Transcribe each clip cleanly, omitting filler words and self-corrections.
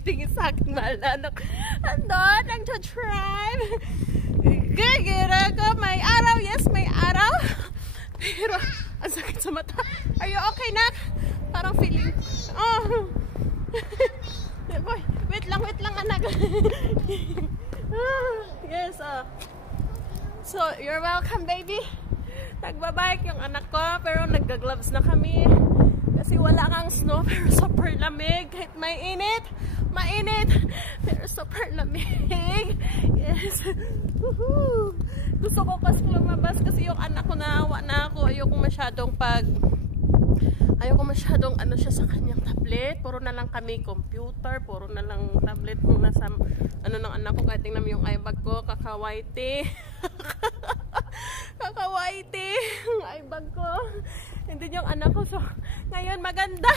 Tingin sa aking mahal na anak. Andun, nag-drive. Gira ko, may araw. Yes, may araw. Pero, ang sakit sa mata. Are you okay, Nak? Parang feeling. Oh. Boy, wait lang, anak. Yes, so, you're welcome, baby. Nagbabike yung anak ko, pero nagga-gloves na kami. Kasi wala kang snow, pero super lamig. Kahit mainit, pero super lamig. Yes. Woohoo! Gusto ko kasi lumabas kasi yung anak ko naawa na ako. Ayoko masyadong ano siya sa kanyang tablet. Puro na lang kami computer, puro na lang tablet kung nasa ano ng anak ko. Kahit tingnan mo yung iBag ko, kakawaiti. Kakawaiti yung iBag ko. Hindi yung anak ko. So, ngayon maganda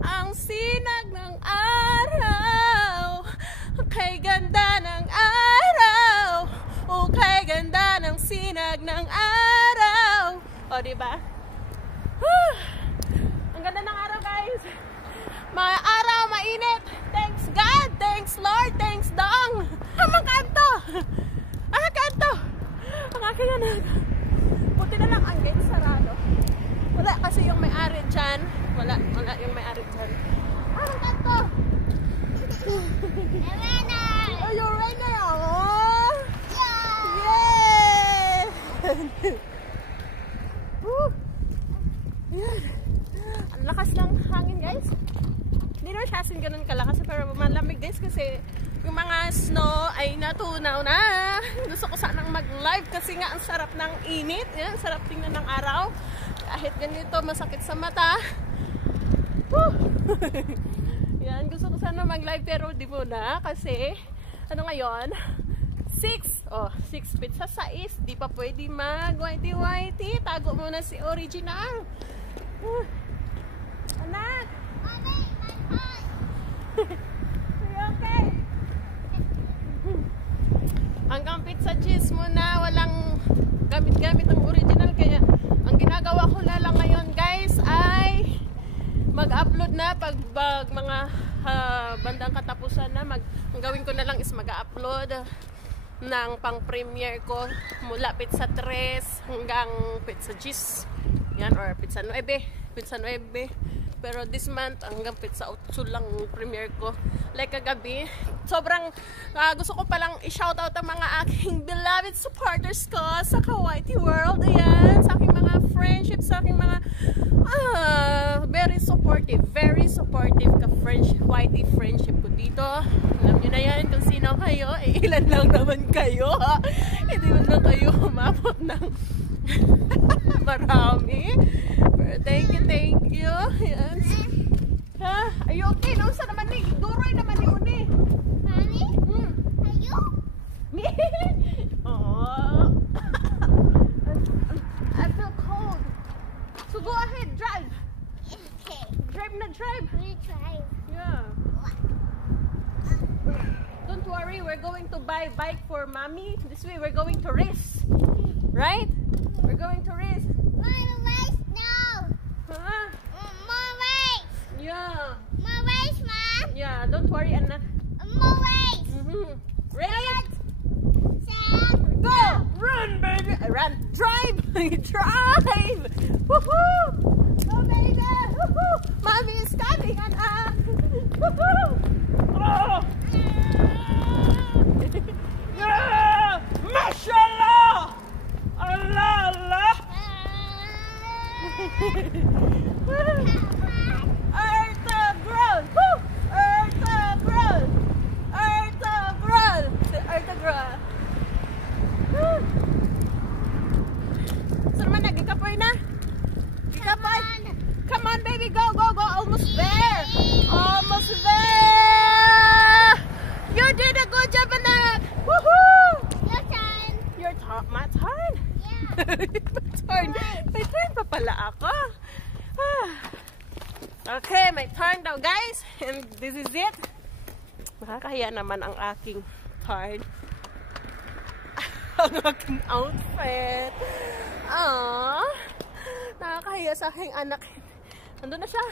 ang sinag ng araw. Kay ganda ng araw. Kay ganda ng sinag ng araw. O, diba? Ang ganda ng araw, guys. Araw, mainit. Thanks God, thanks Lord, thanks Dong. Ang kanto. Ang aking anak. Buti na lang ang gate sarado. Wala kasi yung may-ari dyan. Wala yung may-ari dyan. Ang kanto. Oh, you're right there. Oh. Yeah. Yan. Ang lakas ng hangin, guys. Hindi naman siya asin ganun kalakas, pero malamig, guys, kasi yung mga snow ay natunaw na. Gusto ko sanang mag-live kasi nga ang sarap ng init. Yan, sarap tingnan ng araw. Kahit ganito, masakit sa mata. Yan, gusto ko sana mag-live pero di muna kasi ano ngayon? 6 pizza sa 6. Di pa pwede mag-whitey-whitey. Tago muna si original. Anak! Are you okay? Hanggang pizza cheese muna. Walang gamit-gamit ang original. Kaya ang ginagawa ko na lang ngayon, guys, ay mag-upload na pag mga bandang katapusan na. Ang gawin ko na lang is mag-upload ng pang-premiere ko mula pizza 3 hanggang pizza cheese. Yan, or pizza 9. Pero this month, hanggang pizza 8 lang premiere ko. Like kagabi, sobrang gusto ko palang i-shoutout ang mga aking beloved supporters ko sa Kawaiti World. Ayan, sa aking mga friendship, sa aking mga very supportive ka-Kawaiti friendship ko dito. Alam nyo na yan kung sino kayo. Ilan lang naman kayo, ha? Hindi man lang kayo umabot ng marami. Pero thank you. Yes. Ha? Are you okay? Nausa naman ni. Duroy naman ni Uni. Mommy? Are you? Me? Oh. I feel cold. So go ahead, drive. Okay. Drive na drive. We try. Yeah. Don't worry, we're going to buy bike for mommy. This way we're going to race. Right? We're going to race. More race now. Huh? More race. Yeah. More race, Mom. Yeah, don't worry, Anna. More race. Ready? Set. Go! Run, baby! Run! Drive! Drive! Woohoo! Go, baby! Woohoo! Mommy is coming, Anna! Woohoo! Oh! Yeah! Mashallah! Allah, Allah! Ertugrul! Woo! Ertugrul! Ertugrul! Ertugrul! So naman, nagkikapoy na? Gikapoy? Come on, baby, go! Almost there! Almost there! You did a good job, anak! Woohoo! Your turn. Your turn? My turn? Yeah. May turn pa pala ako. Okay, my turn daw, guys. And this is it. Nakakahiya naman ang aking turn. Ang aking outfit. Nakakahiya sa aking anak. Nandun na siya.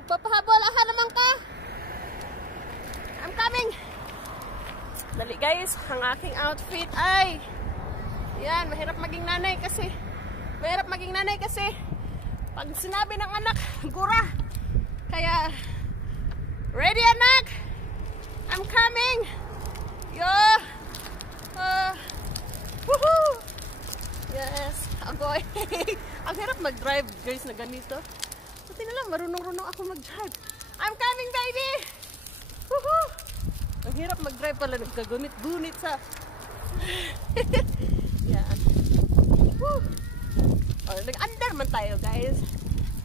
Magpapahabol. Aha naman ka. coming! Dali guys, ang aking outfit ay yan, mahirap maging nanay kasi pag sinabi ng anak, gura. Kaya ready anak? I'm coming! Yo! Woohoo! Yes, agoy. Ang hirap mag-drive guys na ganito. Buti na lang, marunong-runong ako mag-drive. I'm coming baby! Woohoo! Ang hirap mag-drive pala, nagkagunit-gunit sa... Yan. Woo! Oh, nag-under man tayo guys.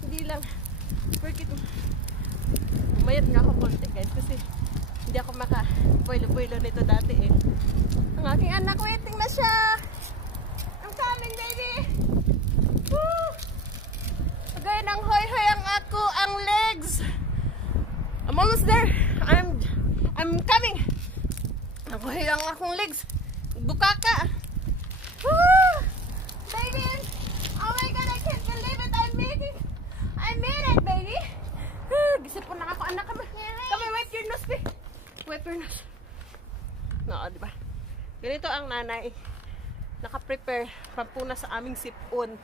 Hindi lang. Mayat nga ako konti guys kasi hindi ako maka-boilo-boilo nito dati eh. Ang aking anak waiting na siya. I'm coming baby! Woo! Agay ng hoy-hoy ang ako ang legs. I'm almost there. I'm coming. Ang hoy ang akong legs. Bukaka. Woo! Baby! Oh my God, I can't believe it. I made it, baby. Gisipon na ako, anak. Come wipe your nose, baby. Wipe your nose. No, diba? Ganito ang nanay. Naka-prepare pampuna sa aming sipon.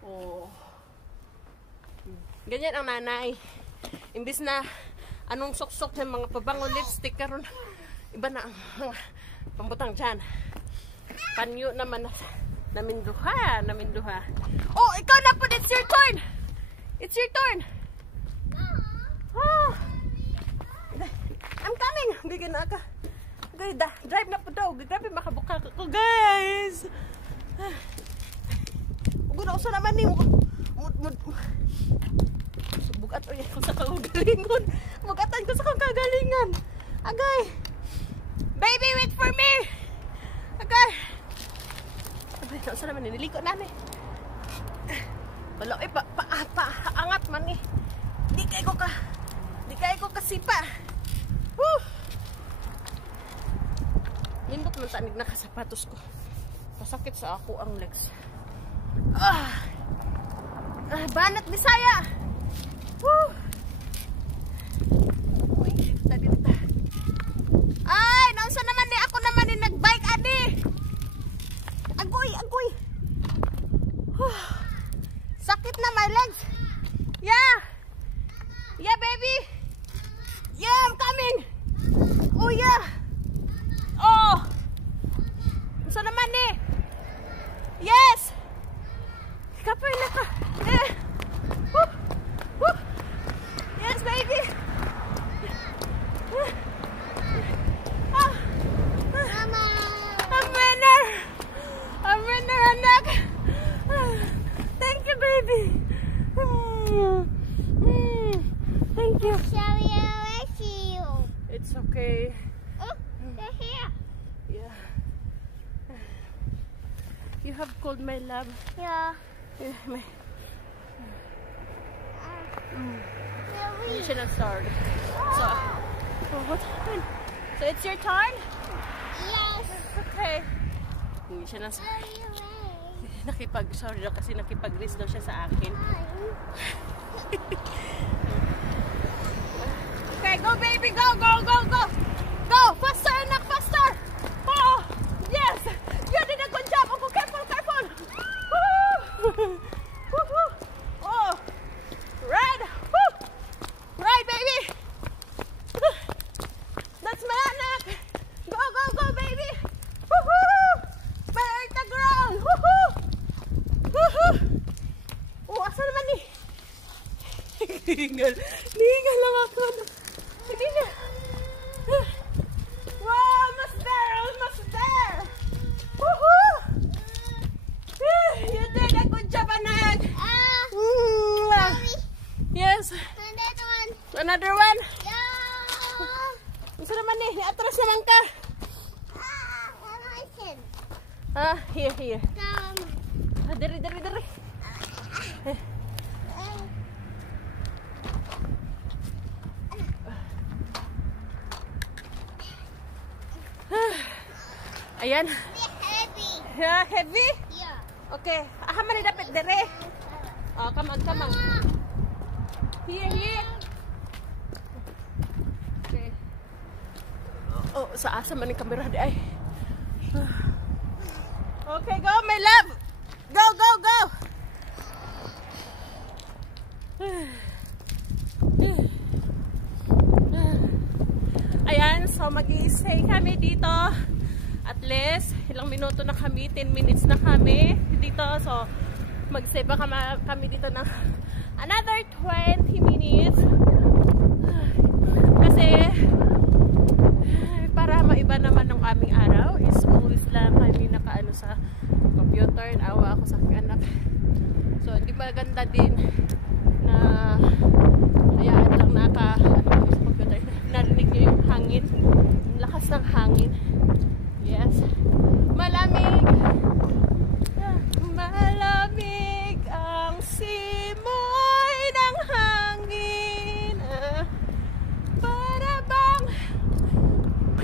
Oh. Ganyan ang nanay. Imbis na anong sok-sok ng mga pabango lipstick karon, iba na ang pambutang dyan. Panyo naman na naminduha. Oh, ikaw na po, it's your turn. It's your turn. Oh. I'm coming. Bigyan na ka. Okay, drive na po daw. Grabe makabuka ko, guys. Ugo na usa naman ni. Bugat o yan ko sa kagalingon. Bugatan ko sa kagalingan. Agay. Baby, wait for me. Agay. Agay, usa naman ni. Niliko namin. Wala, paangat man eh. Di kayo ko kasipa. Woo! Nindot man tanig na kasapatos ko. Pasakit sa ako ang legs. Banat Bisaya. Woo! Uy, dita. Ay, naunsa naman ni ako naman ni nagbike ani. Agoy. Woo! Sakit na my legs. Yeah, baby. Yeah, I'm coming. Oh, yeah. Oh. Saan naman eh? Yes. Kapay na ka. Woo. Woo. Yes, baby. Mama. I'm winner, anak. Thank you, baby. Thank you. Sorry, I see you. It's okay. Oh, they're here. Yeah. You have cold, my love. Yeah. My... Really? You should have started. So, what happened? So it's your turn? Yes. Okay. Hindi siya na... Sorry daw kasi nakipag-race daw siya sa akin. Okay, go baby, go! Go! Faster, anak, faster! Oh! Yes! You did a good job! Oh, careful! Woohoo! Woohoo! Oh! Ride! Woo! Ride, baby! That's my anak! Go, baby! Woohoo! Bear the ground! Woohoo! Woohoo! Oh, asa naman ni? Hingal lang ako. Hindi na. Wow, almost there! Woohoo! You did a good job, anak! Yes. Another one? Yeah. Isa naman ni, atras naman ka. Here. Dari. Ayan. Heavy. Yeah, heavy? Yeah. Okay. Man dapat dire. Oh, come on. Here. Okay. Sa asa man yung kamera di ay. Okay, go my love. Go, go, go. Ayan, so mag-i-stay kami dito. At least, ilang minuto na kami, 10 minutes na kami dito. So, mag-stay pa kami dito ng another 20 minutes. Kasi, para maiba naman ng aming araw, is always lang kami nakaano sa computer. Naawa ako sa aking anak. So, hindi maganda din na hayaan lang naka-ano sa computer. Narinig niyo yung hangin. Yung lakas ng hangin. Yes. Malamig. Malamig ang simoy ng hangin. Para bang...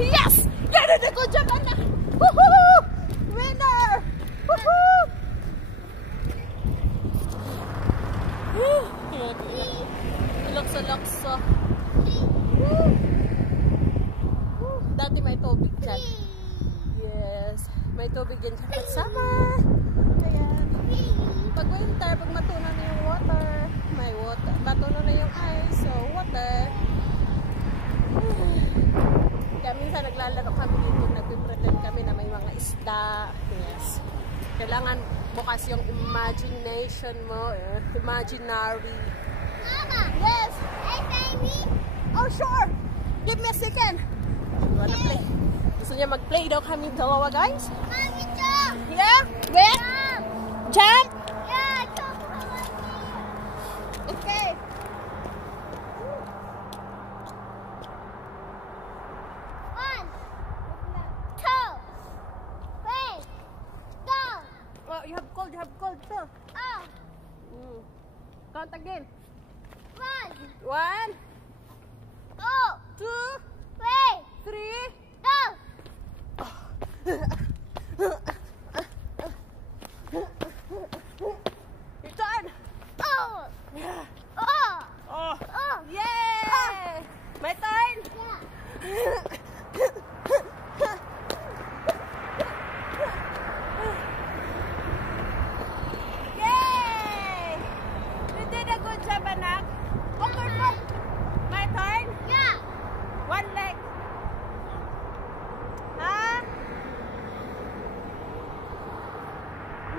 Yes! Yan na good job, anak! Woohoo! Winner! Woohoo! Laksa-laksa. Dati may tubig dyan. Yes. May tubig dyan sa kasama. Ayan. Pag winter, pag matunaw na yung water, may water. Matunaw na yung ice, so water. Kaya minsan naglalaro kami dito, nagpipretend kami na may mga isda. Yes. Kailangan bukas yung imagination mo, imaginary. Mama! Yes! Hey, baby! Oh, sure! Give me a second! You wanna play? Gusto niya mag-play daw kami dalawa, guys? Mommy, jump! Yeah? Where? Jump! Jump? Yeah, jump! Okay. One, two, three, go! Oh, you have cold too. Oh, Count again. one, 1, two, 2, three, 3. go! Your turn. Oh! Yeah. Oh! Oh. Oh! Yay! My turn. Yeah! Yay! You did a good job, anak. Okay, my turn. Yeah! One leg. Huh?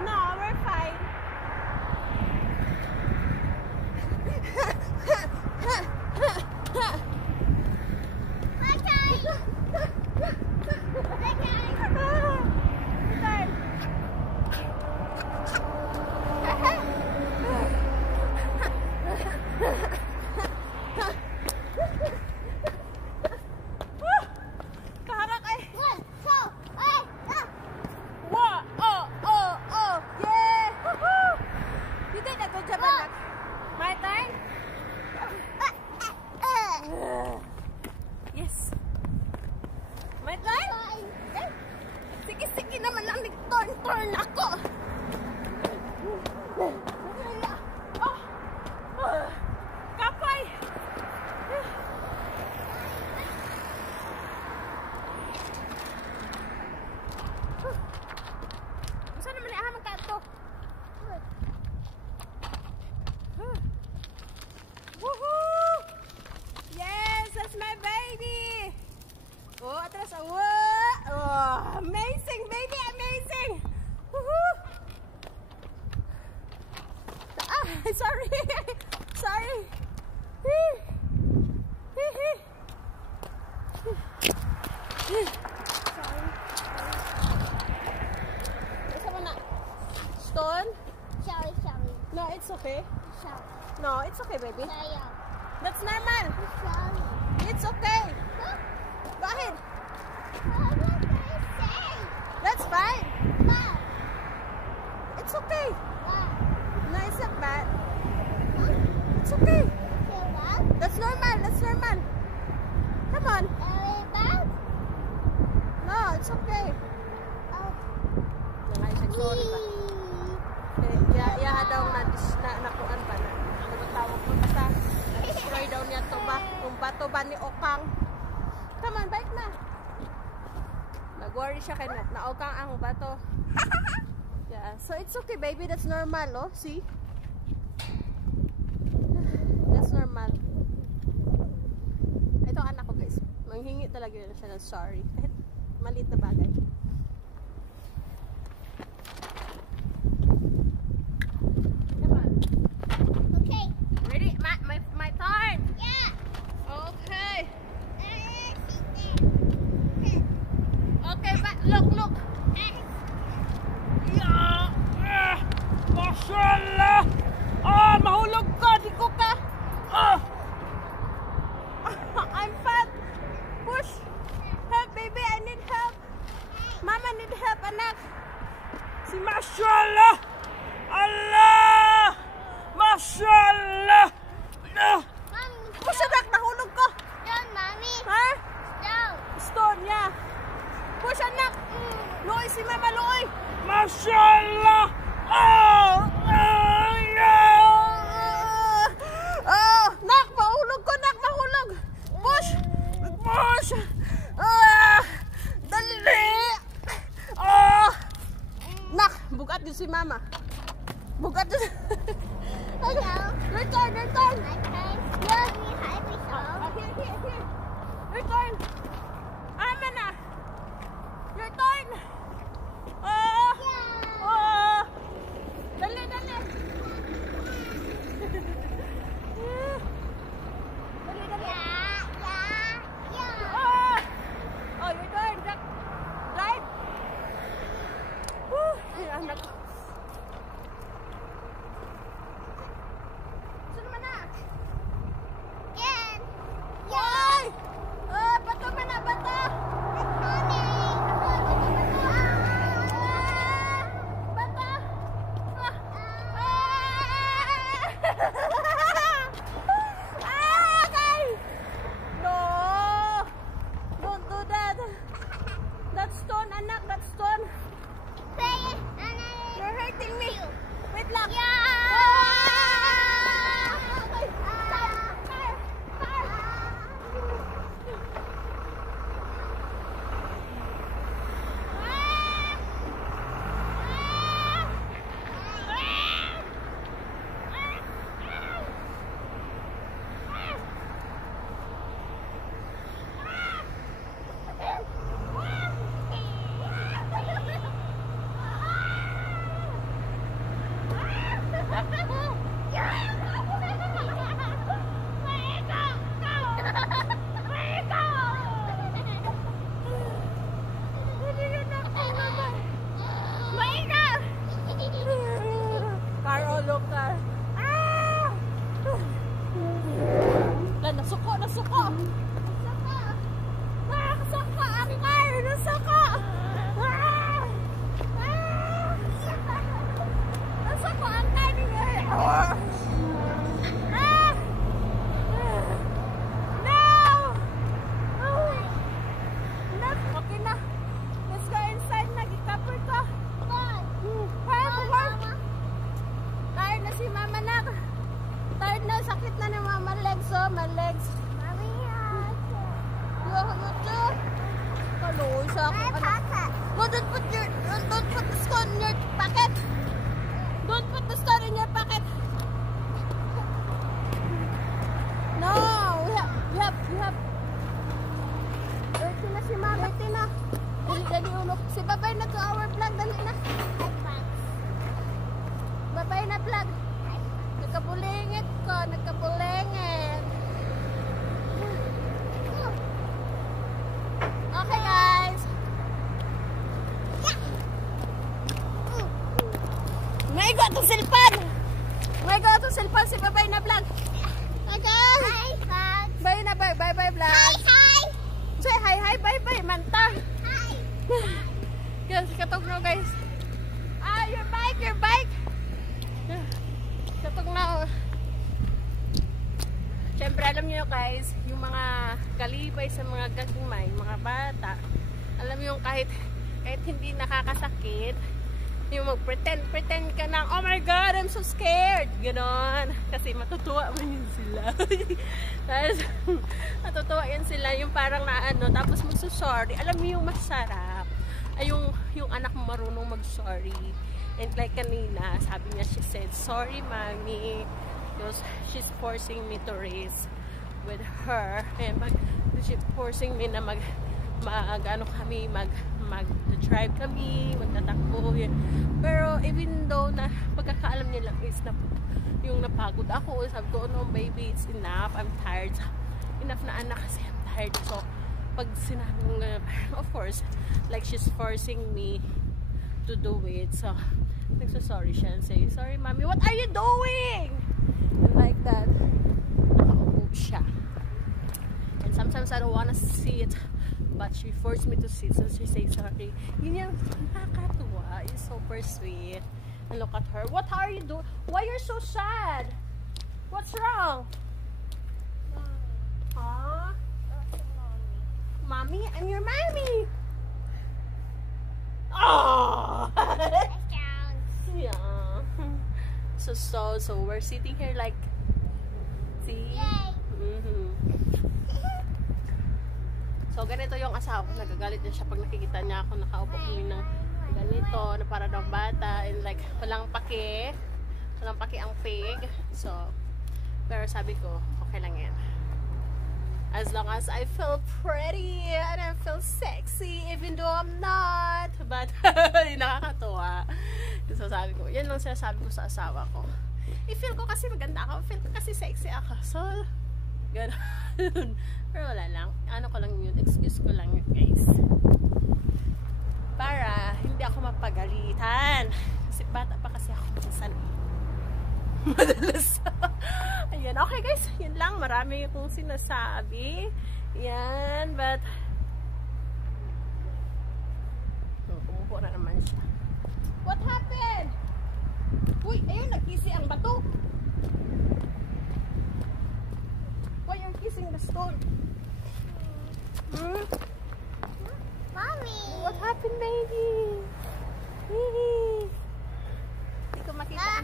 No, we're fine. Okay! Kaharak ay. One, two, three, go! Wow! Oh! Yeah! Woohoo! You did a good job, anak. My turn? Yes. My turn? Sige naman lang, nag-turn ako. Kapay! Saan naman ang magkato? Woohoo! Yes, that's my baby! Oh, atras. Oh, amazing, baby, amazing! Woohoo! Ah, sorry! Sorry! Isa mo na. Stone? Sorry. No, it's okay. Sorry. No, it's okay, baby. Sorry. That's normal. Sorry. It's okay. Go ahead. What was I saying? That's fine. Mom. It's okay. Mom. No, it's not bad. Huh? It's okay. Say what? That's normal. That's normal. Come on. Very bad? No, it's okay. Oh. Sorry ba? Iya daw na nakuan pa na. Ano ba tawag ko basta na-destroy daw niya to ba? Kung bato ba ni Okang. Come on, bike na. Worry siya kay naokang ang bato. Yeah, so it's okay baby, that's normal, oh. See? That's normal. Ito ang anak ko guys. Manghingi talaga na siya ng sorry. Kahit maliit na bagay. Come on. Okay. Ready? My turn. Yeah. Okay. Okay, but look. Yeah. Mashallah. Mahulog ka. Di ko ka. I'm fat. Push. Help, baby. I need help. Mama need help, anak. Si Mashallah. Allah. Mashallah. No. Mommy. Push, anak. Nahulog ko. Down, mommy. Ha? Down. Stone, yeah. Push, anak. Luoy si Mama, luoy. Mashallah. Nak, mahulog ko, nak, mahulog. Push. Push. Dali. Nak, bugat din si Mama. Bugat din. Hello. Return. Okay. Yeah, we have it all. Here. Return. Amen na. Your turn. Dali. Dali. Your turn. Right. Ay, anak. Saan naman na? Again. Ay! Bato man na, bato! Bato! Okay! No! Don't do that! That's stone, anak, that's stone. You're hurting me. Wait lang. Car. Nasuko. Nasuko ang car. Nasuko. Nasuko ang car niya. Okay na. Let's go inside. Nag-cover ko. Tired na si Mama na. Tired na. Sakit na ni Mama legs. Oh, my legs. Mommy, You too? Kaloy sa ako. No, don't put the stone in your pocket. Don't put the stone in your pocket. No, we have. Dirty na si Mama. Dirty na. Dali ulo. Si Babay na to our vlog. Dali na. Babay na vlog. Nagkabulingit ko. Okay guys. May go to cellphone si Babay na vlog. Okay. Bye na bye vlog. Say hi bye manta. Guys, katog na guys. Your bike. Katog na. Siyempre alam niyo guys, yung mga kalibay sa mga gagmay, mga bata, alam mo yung kahit hindi nakakasakit, yung mag-pretend ka ng, oh my god, I'm so scared, ganon, kasi matutuwa man yun sila. Tapos matutuwa yun sila, yung parang na ano, tapos magsusorry, alam mo yung masarap, yung anak mo marunong mag-sorry. And like kanina, sabi niya, she said, sorry, mommy. Because she's forcing me to race with her. And she's forcing me na mag-drive kami, magtatakbo. Pero even though na pagkakaalam nila is na yung napagod ako, sabi ko, no baby, it's enough. I'm tired. Enough na anak kasi I'm tired. So, pag sinabing, of course, like she's forcing me to do it. So, nagsasorry siya and say, sorry mommy, what are you doing? And like that, nakaupo siya. And sometimes I don't wanna see it, but she forced me to sit, so she say sorry. Yun yung nakakatuwa. It's super sweet. And look at her. What are you doing? Why you're so sad? What's wrong? Huh? Mommy, I'm your mommy. Oh. Yeah. So we're sitting here like, see? So ganito yung asawa ko, nagagalit na siya pag nakikita niya ako nakaupo kami ng ganito, na para daw bata, and like walang paki ang pig. So pero sabi ko, okay lang yan. As long as I feel pretty and I feel sexy, even though I'm not. But, nakakatuwa. So, sabi ko, yan lang sinasabi ko sa asawa ko. I-feel ko kasi maganda ako. Feel ko kasi sexy ako. So, gano'n. Pero wala lang. Ano ko lang yun. Excuse ko lang yun, guys. Para, hindi ako mapagalitan. Kasi bata pa kasi ako. Minsan. Madalas. Ayan. Okay guys, yun lang. Marami akong sinasabi. Yan. But umupo na naman siya. What happened? Uy, ayun, nagkisi ang bato. Why you're kissing the stone? Mommy. What happened, baby? Hindi ko makita.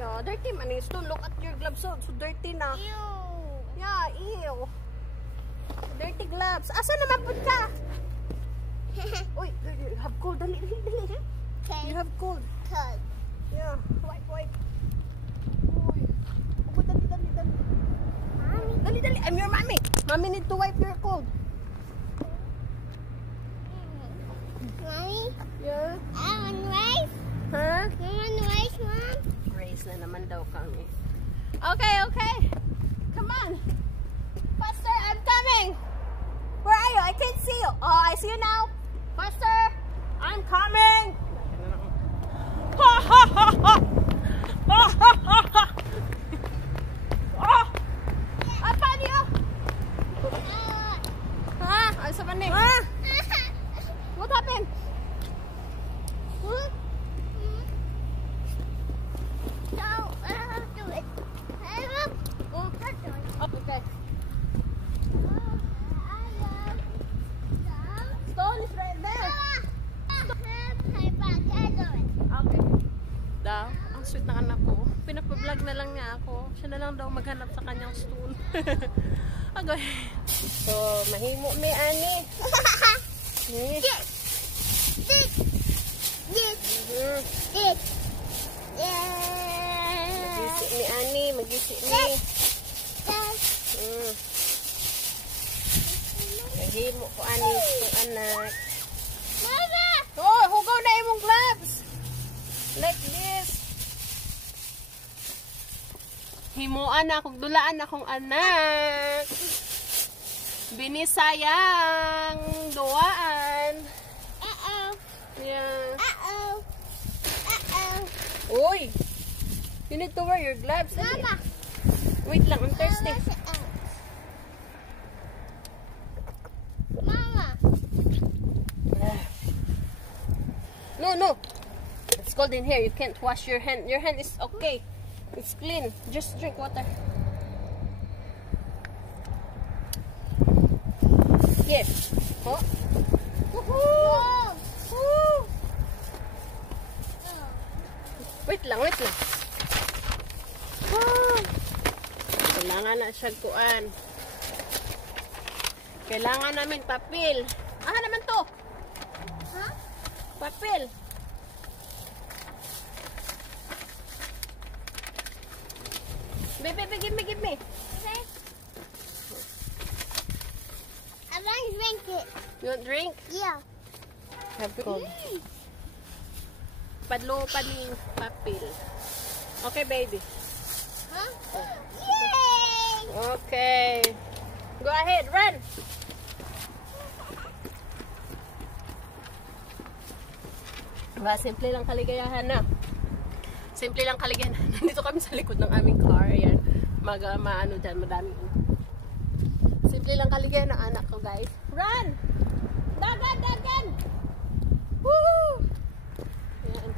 Yeah, dirty man yung stone. Look at your gloves. So dirty na. Ew. Yeah, ew. Dirty gloves. Asa naman po ka? Uy, you have cold. Dali. Okay. You have cold. Cold. Yeah, wipe. Uy. Oh, dali. Mommy. Dali. I'm your mommy. Mommy need to wipe your cold. Mommy. Yeah. I want rice. Huh? You want rice, Mom? Race na naman daw kami. Okay. Come on. Faster, I'm coming. Where are you? I can't see you. Oh, I see you now. Faster. I'm coming. Oh, I found you. Ano sa maning? What happened? Do it. Okay. Stone is right there. Okay. Daw, ang sweet na anak ko. Pinapablog na lang niya ako. Siya na lang daw maghanap sa kanyang stone. Agoy. So, mahimo mi ani. Magisi ni ani, magisi ni. Mahimo ko ani ng anak. Mama! Oh, hugaw na imong gloves. Like this. Himuan na akong dulaan akong anak. Binisayang duaan. Yeah. Uy! You need to wear your gloves. Mama! Wait lang, I'm thirsty. Mama! No. It's cold in here. You can't wash your hand. Your hand is okay. It's clean. Just drink water. Here. Oh. Woohoo! Woo! Wait lang. Kailangan na siya kuan. Kailangan namin papel. Naman to. Huh? papel. Baby, give me. Okay. I want to drink it. You want drink? Yeah. Have cold. Padlopad ng papel. Okay, baby. Huh? Yay! Okay. Go ahead, run. Diba, simple lang kaligayahan na. Simple lang kaligayahan. Nandito kami sa likod ng aming car. Ayan. Maano dyan, madami. Simple lang kaligayahan ng anak ko, guys. Run! Dagan! Woo! Ayan.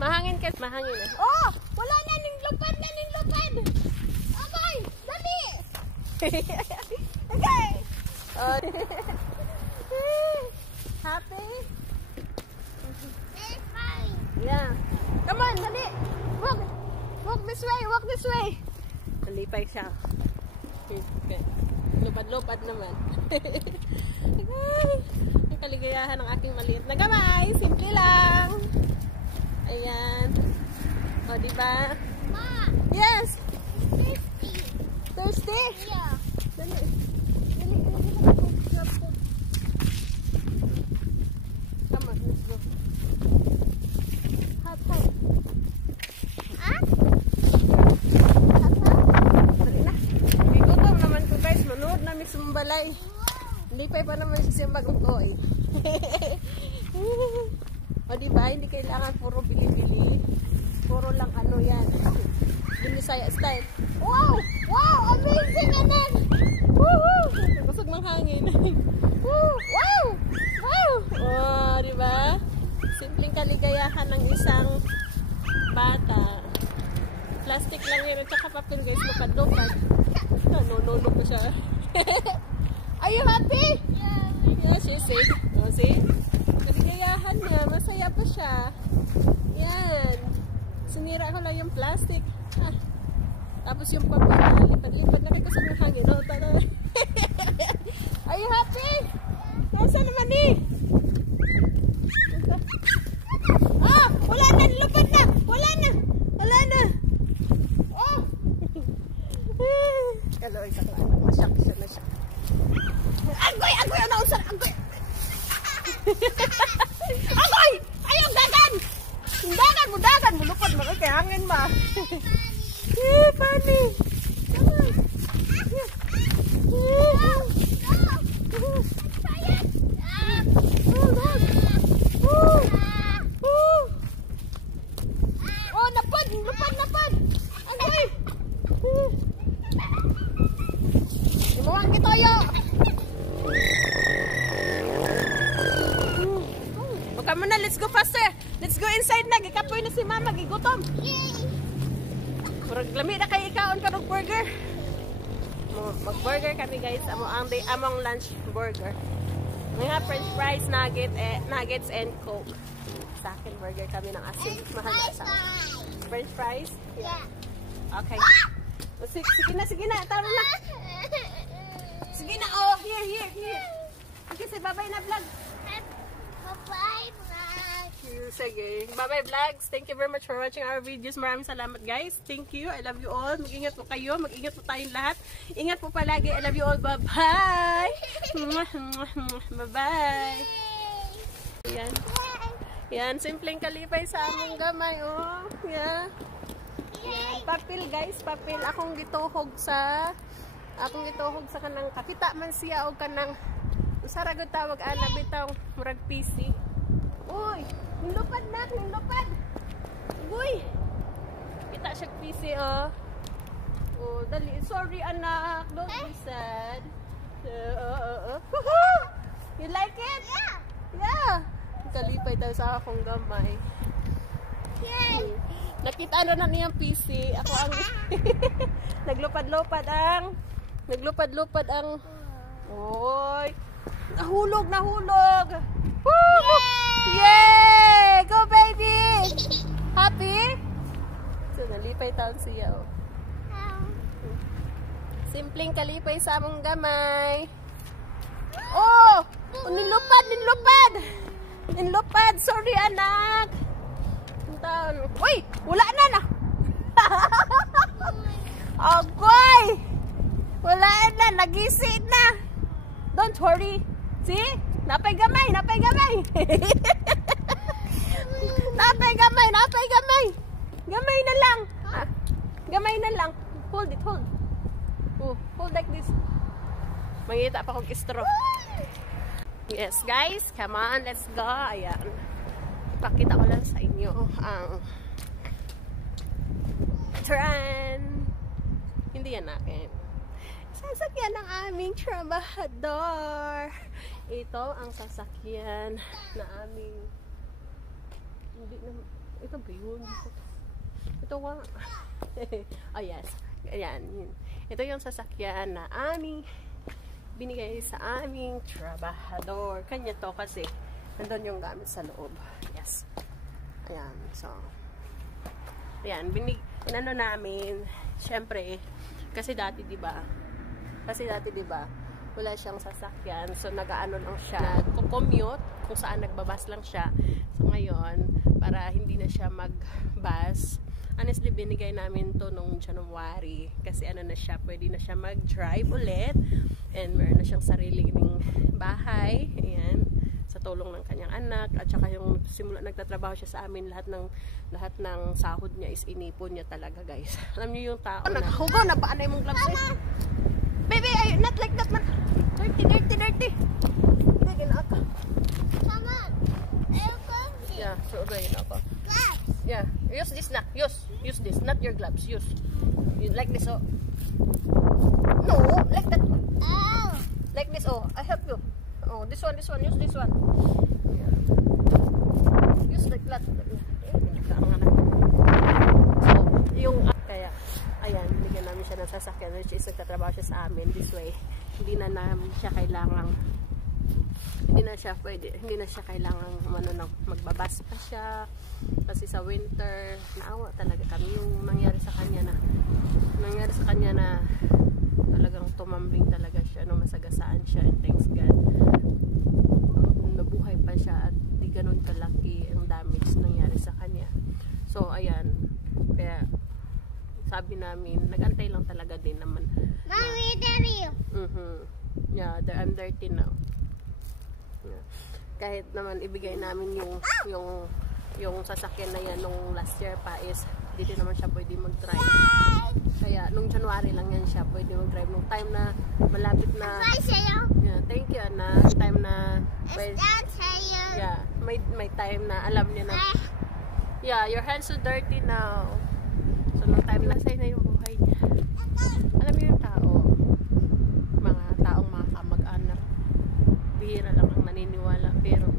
Mahangin ka. Mahangin na. Oh! Wala na ning lupad! Okay! Dali! Okay! Oh. Happy? It's fine. Yeah. Come on, dali! Walk this way! Nalipay siya. Okay. Lupad naman. Ang kaligayahan ng aking maliit na gamay. Simple lang. Ayan. O, diba? Ma, Yes! thirsty. Thirsty? Yeah. Dali. Come on, let's go. Hot. Huh? Dali na. Igutom naman ko, guys. Manood namin sa balay. Hindi pa naman siya mag-ukoy. O, diba? Hindi kailangan puro bili-bili. Puro lang ano yan. Binisaya style. Wow! Amazing naman! Woohoo! Kusog ng hangin. Woo! Wow! Oh, diba? Simpleng kaligayahan ng isang bata. Plastic lang yun at saka papel, guys. Lupad-lupad. Nanunulo pa siya. Are you happy? Yeah, she's safe. Oh, see? Kaligayahan niya. Masaya pa siya. Yan. Sinira ko lang yung plastic. Tapos yung papel, lipad-lipad na kayo kusog ng hangin. Oh, are you happy? Nasa naman eh? Wala na! Lupad na! Wala na! Oh! Kaloy, sakla. Masyak siya na siya. Agoy! Naunsan! Agoy! Ayaw, dagan! Dagan mo! Lupad mo! Kaya hangin ba? Funny! Come on! Oh, napad! Agoy! Imuwang kitoyo! Okay muna, let's go faster! Let's go inside na! Gikapoy na si mama, gigutom! Murag lami na kay ikaon ka ng burger. Mag-burger kami, guys. Among lunch burger. Mga french fries, nuggets and coke. Sa akin burger kami ng asin. Mahal na sa french fries? Yeah. Okay. Sige na. Taro na. Sige na. Oh, here. Okay, say bye-bye na vlog. Bye-bye. Sige. Bye-bye vlogs. Thank you very much for watching our videos. Maraming salamat, guys. Thank you. I love you all. Mag-ingat po kayo. Mag-ingat po tayong lahat. Ingat po palagi. I love you all. Bye-bye. Bye-bye. Yan. Simpleng kalipay sa among gamay. Oh. Yan. Papel, guys. Papel. Akong gituhog sa kanang kakita man siya o kanang usaragod tawag ana bitaw murag PC. Uy, nilupad. Uy. Kita siya PC oh. Oh, dali. Sorry anak. Don't be sad. You like it? Yeah. Kalipay tayo sa akong gamay. Yay! Nakita na niyang PC. Ako ang naglupad-lupad ang Oy. Nahulog. Woo! Yay! Go baby! Happy? So nalipay taon siya oh. Simpleng kalipay sa among gamay. Oh! Nilupad! Inlupad. Sorry, anak. Uy! Wala na. Agoy! Wala na. Nagisi na. Don't worry. See? Napay gamay. Napay gamay. Napay gamay. Napay gamay. Gamay na lang. Ah, gamay na lang. Hold it. Hold. Oh, hold like this. Mangita pa kong straw. Yes, guys. Come on. Let's go. Ayan. Pakita ko lang sa inyo ang tran. Hindi yan akin. Sasakyan ng aming trabahador. Ito ang sasakyan na aming hindi na ito ba yun? Ito nga. Oh yes. Ayan. Ito yung sasakyan na aming binigay sa aming trabahador. Kanya to kasi nandun yung gamit sa loob. Yes. Ayan. So, ayan. Inano namin, syempre, kasi dati, diba, wala siyang sasakyan. So, nag-ano lang siya, nag-commute, kung saan nagbabas lang siya. So, ngayon, para hindi na siya mag-bus, honestly, binigay namin to nung January. Kasi ano na siya, pwede na siya mag-drive ulit. And meron na siyang sariling bahay. Ayan. Sa tulong ng kanyang anak. At saka yung simula nagtatrabaho siya sa amin, lahat ng sahod niya is inipon niya talaga, guys. Alam niyo yung tao na naghugaw na paanay mong gloves eh. Baby, not like that man. Dirty. Sige na ako. Come on. Yeah, so okay na ako. Gloves. Yeah, use this na. Use this, not your gloves. Use. You like this, oh. No, like that. Oh. Like this, oh. I help you. Oh, this one. Use this one. Yeah. Use like that. So, yung kaya, ayan, binigyan namin siya ng sasakyan, which is nagtatrabaho siya sa amin this way. Hindi na siya kailangang magbabas pa siya. Kasi sa winter, naawa talaga kami yung nangyari sa kanya na talagang tumambling talaga siya nung masagasaan siya, and thanks God nabuhay pa siya at di ganun kalaki ang damage nangyari sa kanya. So ayan, kaya sabi namin, nag-antay lang talaga din naman. Mommy, Daddy. Yeah, I'm 13 now. Yeah. Kahit naman ibigay namin yung sasakyan na yan nung last year pa, is hindi naman siya pwede mag-drive. Kaya nung January lang yan siya pwede mag-drive. Nung time na malapit na, yeah, thank you anak, time na yeah, may time na alam niya na, yeah, your hands so dirty now. So nung time na sa'yo na yung buhay niya. Alam niyo yung mga taong mga kamag-anak, bihira lang ang naniniwala, pero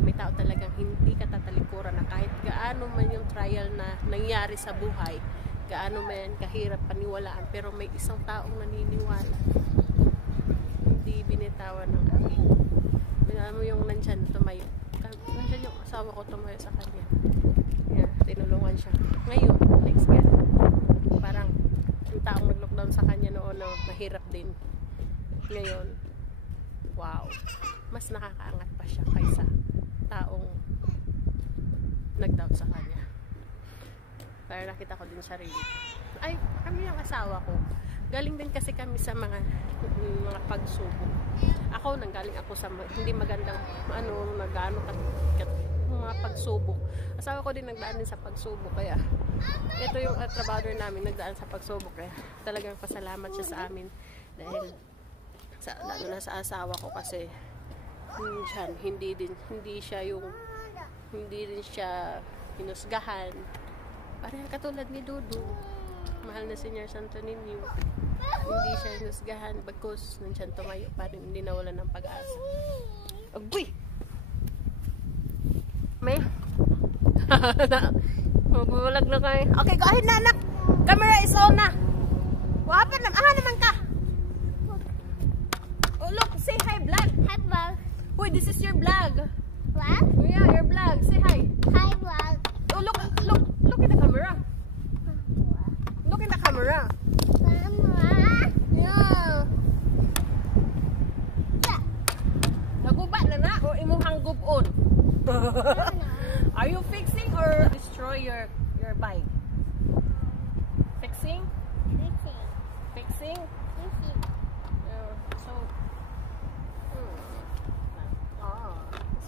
may tao talagang hindi ka tatalikuran na kahit gaano man yung trial na nangyari sa buhay, gaano man kahirap paniwalaan, pero may isang taong naniniwala, hindi binitawan ng aking. Alam mo yung nandyan tumayo, nandyan yung asawa ko tumayo sa kanya, yeah, tinulungan siya. Ngayon, thanks God, parang yung taong nag-lockdown sa kanya noon na mahirap din, ngayon, wow, mas nakakaangat pa siya kaysa taong nag-doubt sa kanya. Kaya nakita ko din sarili. Ay, kami yung asawa ko. Galing din kasi kami sa mga pagsubok. Ako, nanggaling ako sa hindi magandang mga pagsubok. Asawa ko din nagdaan din sa pagsubok. Kaya, ito yung trabador namin, nagdaan sa pagsubok. Kaya, talagang pasalamat siya sa amin. Dahil, lalo na sa asawa ko kasi, hindi din siya hinusgahan. Parang katulad ni Dudu, mahal na Senior Santo Niño, hindi siya hinusgahan bagkus nandiyan tumayo pa rin, hindi nawala ng pag-asa. Agoy! May mabulag na kayo. Okay, go ahead na anak, camera is on na. Wapan naman ka. Oh look, say hi vlog. Hi, vlog. Uy, this is your vlog. What? Yeah, your vlog. Say hi. Hi, vlog. Oh, look in the camera. Look in the camera. Mama. Yeah. Naguba na na o imong hanggub on. Are you fixing or destroy your bike? Fixing? Fixing? So,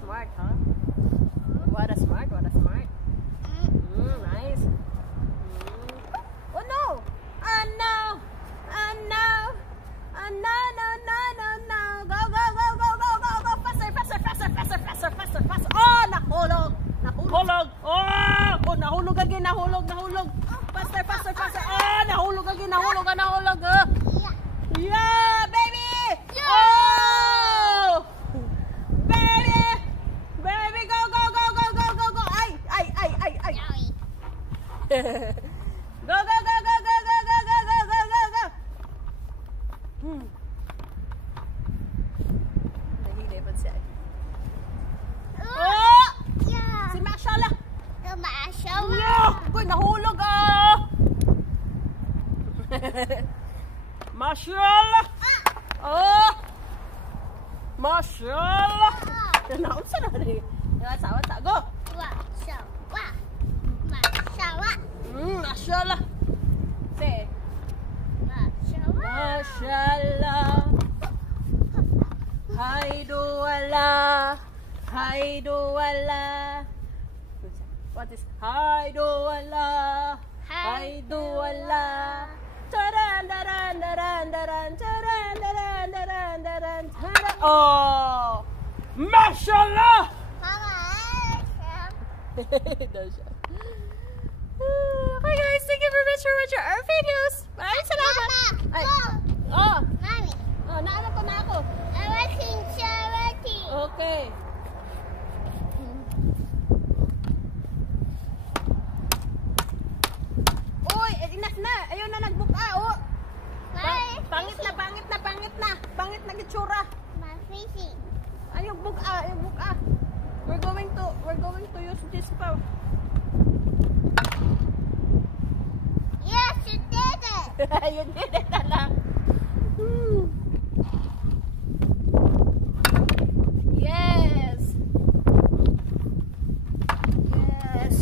smart, huh? What a smart, what a smart. Nice. Oh no! Oh no! Oh no! Oh no, no, no, no, no! Go, go, go, go, go, go, go! Faster, faster, faster, faster, faster, faster, faster! Oh, nahulog! Nahulog! Oh! Oh, nahulog again, nahulog, nahulog! Faster, faster, faster! Oh, nahulog again, nahulog, nahulog! Yeah, baby! Oh! Baby! Baby, go, go, go, go, go, go, go! Ay, ay, ay, ay, ay! Go, go, go, go, go, go, go, go, go, go, go, go! Nahili pa siya. Oh! Si Mashallah! Uy, nahulog ah! Mashallah! Oh! Mashallah! Naon sa na rin? Sawa, go! Mashallah! Say. Mashallah! Haidu Allah! Haidu Allah! What is Haidu Allah? Haidu Allah! Taran, taran, taran, taran, taran, taran, taran, taran, taran. Oh! Mashallah! Okay guys, thank you very much for watching our videos. Maraming salamat. Ay. Oh. Mommy, Oh, naano ko na ako. charity. Okay. Uy, enough na. Ayun na nagbuka, oh. Pangit na, pangit na, pangit na. Pangit na gitsura. Fishing. Ay, yung buka, yung buka. We're going to use this pa. Yes, you did it. You did it na lang. Yes. Yes.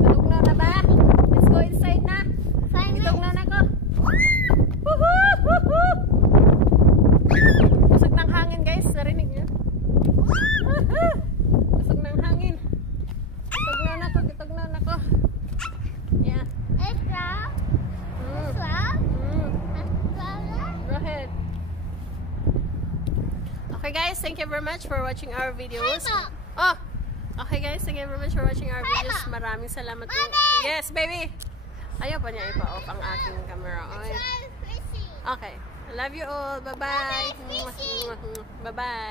Tulog na ba? Let's go inside na. Itog na ako. Woohoo! Woohoo! Busog ng hangin guys. Narinig niyo? Busog ng hangin. Itog na ako. Yeah. Go ahead. Okay guys, thank you very much for watching our videos. Oh, okay guys, thank you very much for watching our videos. Maraming salamat po. Yes, baby. Ayaw pa niya ipa-off ang aking camera. Okay. I love you all. Bye-bye. Bye-bye.